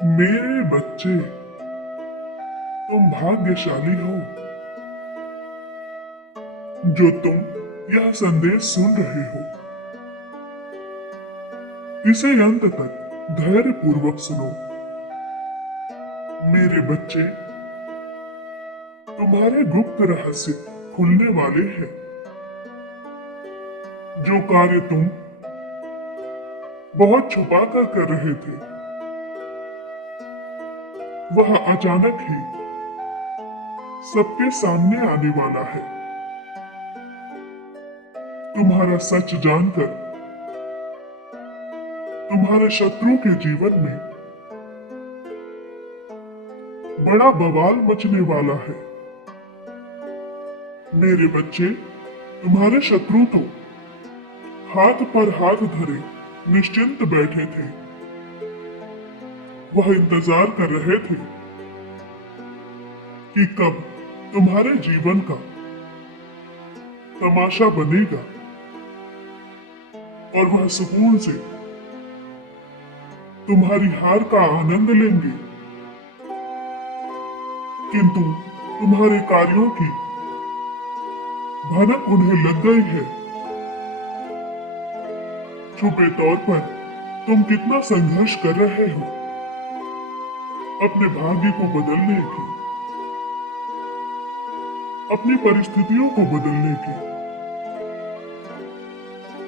मेरे बच्चे, तुम भाग्यशाली हो जो तुम यह संदेश सुन रहे हो। इसे अंत तक धैर्य पूर्वक सुनो। मेरे बच्चे, तुम्हारे गुप्त रहस्य खुलने वाले हैं। जो कार्य तुम बहुत छुपा कर रहे थे, वह अचानक ही सबके सामने आने वाला है। तुम्हारा सच जानकर तुम्हारे शत्रु के जीवन में बड़ा बवाल मचने वाला है। मेरे बच्चे, तुम्हारे शत्रु तो हाथ पर हाथ धरे निश्चिंत बैठे थे। वह इंतजार कर रहे थे कि कब तुम्हारे जीवन का तमाशा बनेगा और वह सुकून से तुम्हारी हार का आनंद लेंगे। किंतु तुम्हारे कार्यों की भनक उन्हें लग गई है। छुपे तौर पर तुम कितना संघर्ष कर रहे हो अपने भाग्य को बदलने की, अपनी परिस्थितियों को बदलने की।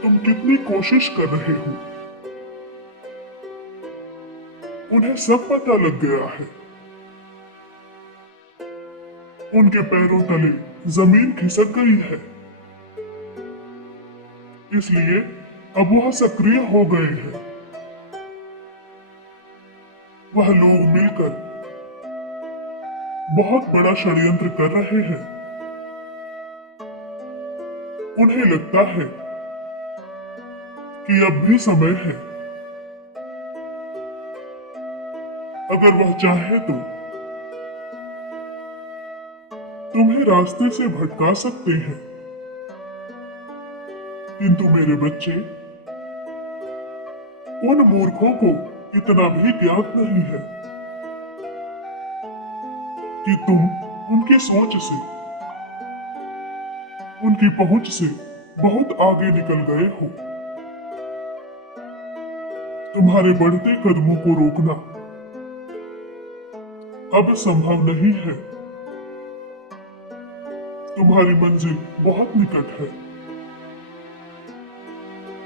तुम कितनी कोशिश कर रहे हो, उन्हें सब पता लग गया है। उनके पैरों तले जमीन खिसक गई है, इसलिए अब वह सक्रिय हो गए हैं। वह लोग मिलकर बहुत बड़ा षड्यंत्र कर रहे हैं। उन्हें लगता है कि अब भी समय है। अगर वह चाहे तो तुम्हें रास्ते से भटका सकते हैं। किंतु मेरे बच्चे, उन मूर्खों को इतना भी ज्ञात नहीं है कि तुम उनकी सोच से, उनकी पहुंच से बहुत आगे निकल गए हो। तुम्हारे बढ़ते कदमों को रोकना अब संभव नहीं है। तुम्हारी मंजिल बहुत निकट है।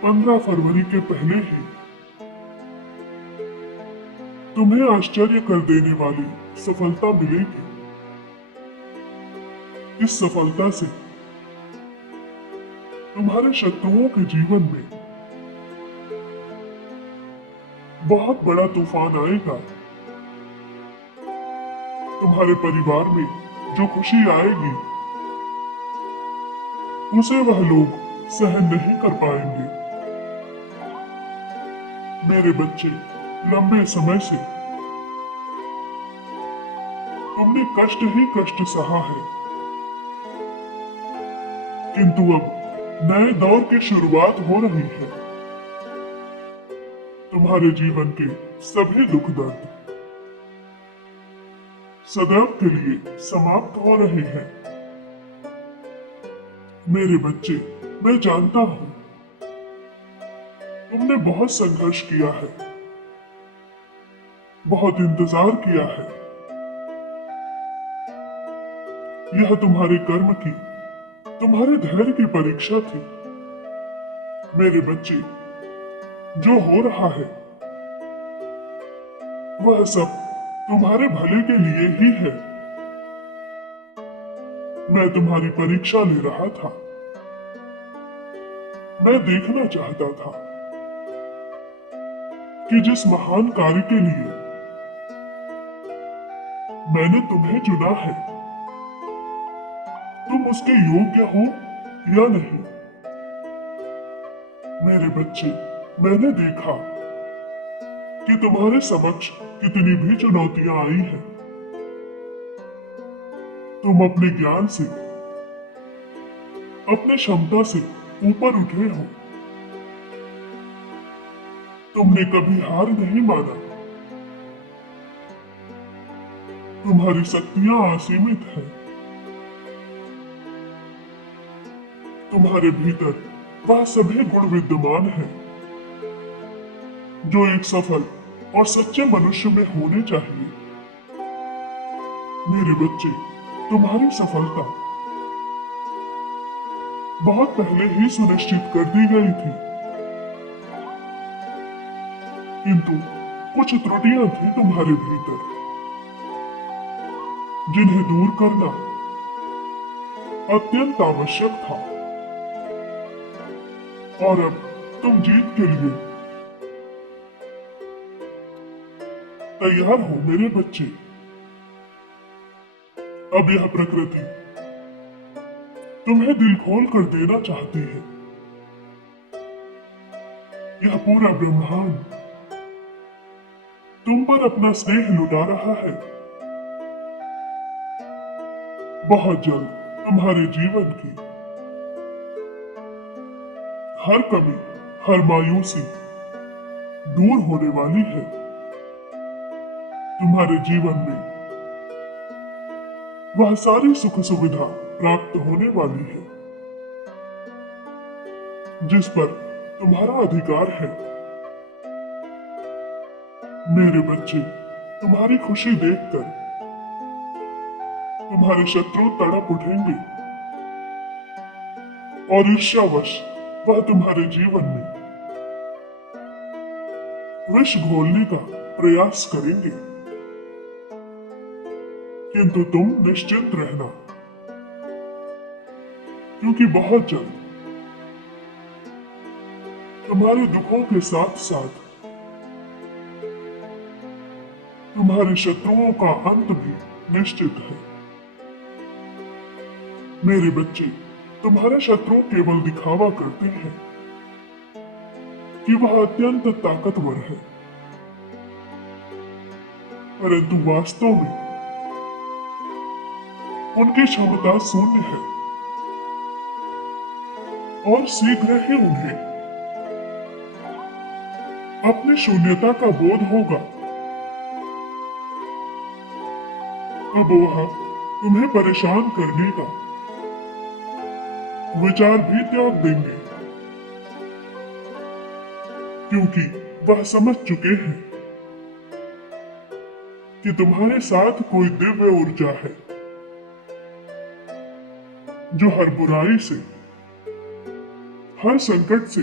15 फरवरी के पहले ही तुम्हें आश्चर्य कर देने वाली सफलता मिलेगी। इस सफलता से तुम्हारे शत्रुओं के जीवन में बहुत बड़ा तूफान आएगा। तुम्हारे परिवार में जो खुशी आएगी, उसे वह लोग सहन नहीं कर पाएंगे। मेरे बच्चे, लंबे समय से तुमने कष्ट ही कष्ट सहा है, किंतु अब नए दौर की शुरुआत हो रही है। तुम्हारे जीवन के सभी दुख दर्द सदैव के लिए समाप्त हो रहे हैं। मेरे बच्चे, मैं जानता हूं तुमने बहुत संघर्ष किया है, बहुत इंतजार किया है। यह तुम्हारे कर्म की, तुम्हारे धैर्य की परीक्षा थी। मेरे बच्चे, जो हो रहा है वह सब तुम्हारे भले के लिए ही है। मैं तुम्हारी परीक्षा ले रहा था। मैं देखना चाहता था कि जिस महान कार्य के लिए मैंने तुम्हें चुना है, तुम उसके योग्य हो या नहीं। मेरे बच्चे, मैंने देखा कि तुम्हारे समक्ष कितनी भी चुनौतियां आई हैं। तुम अपने ज्ञान से, अपने क्षमता से ऊपर उठे हो। तुमने कभी हार नहीं माना। तुम्हारी शक्तियां असीमित हैं। तुम्हारे भीतर वह सभी गुण विद्यमान हैं जो एक सफल और सच्चे मनुष्य में होने चाहिए। मेरे बच्चे, तुम्हारी सफलता बहुत पहले ही सुनिश्चित कर दी गई थी, किंतु कुछ त्रुटियां थी तुम्हारे भीतर जिन्हें दूर करना अत्यंत आवश्यक था। और अब तुम जीत के लिए तैयार हो मेरे बच्चे। अब यह प्रकृति तुम्हें दिल खोल कर देना चाहती है। यह पूरा ब्रह्मांड तुम पर अपना स्नेह लुटा रहा है। बहुत जल्द तुम्हारे जीवन की हर कमी, हर मायूसी दूर होने वाली है। तुम्हारे जीवन में वह सारी सुख सुविधा प्राप्त होने वाली है जिस पर तुम्हारा अधिकार है। मेरे बच्चे, तुम्हारी खुशी देखकर तुम्हारे शत्रु तड़प उठेंगे और ईर्ष्यावश वह तुम्हारे जीवन में विष घोलने का प्रयास करेंगे, किंतु तुम निश्चिंत रहना, क्योंकि बहुत जल्द तुम्हारे दुखों के साथ साथ तुम्हारे शत्रुओं का अंत भी निश्चित है। मेरे बच्चे, तुम्हारे शत्रु केवल दिखावा करते हैं कि वह अत्यंत ताकतवर है, परंतु वास्तव में उनकी क्षमता शून्य है और शीघ्र ही उन्हें अपनी शून्यता का बोध होगा। अब वह तुम्हें परेशान करने का विचार भी त्याग देंगे, क्योंकि वह समझ चुके हैं कि तुम्हारे साथ कोई दिव्य ऊर्जा है जो हर बुराई से, हर संकट से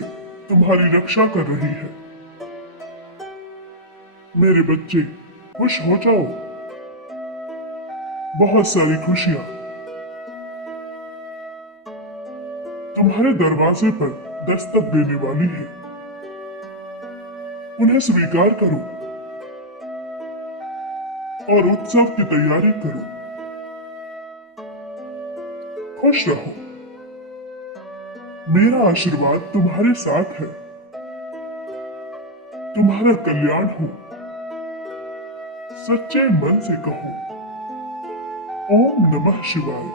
तुम्हारी रक्षा कर रही है। मेरे बच्चे, खुश हो जाओ। बहुत सारी खुशियां तुम्हारे दरवाजे पर दस्तक देने वाली है। उन्हें स्वीकार करो और उत्सव की तैयारी करो। खुश रहो। मेरा आशीर्वाद तुम्हारे साथ है। तुम्हारा कल्याण हो। सच्चे मन से कहो, ओम नमः शिवाय।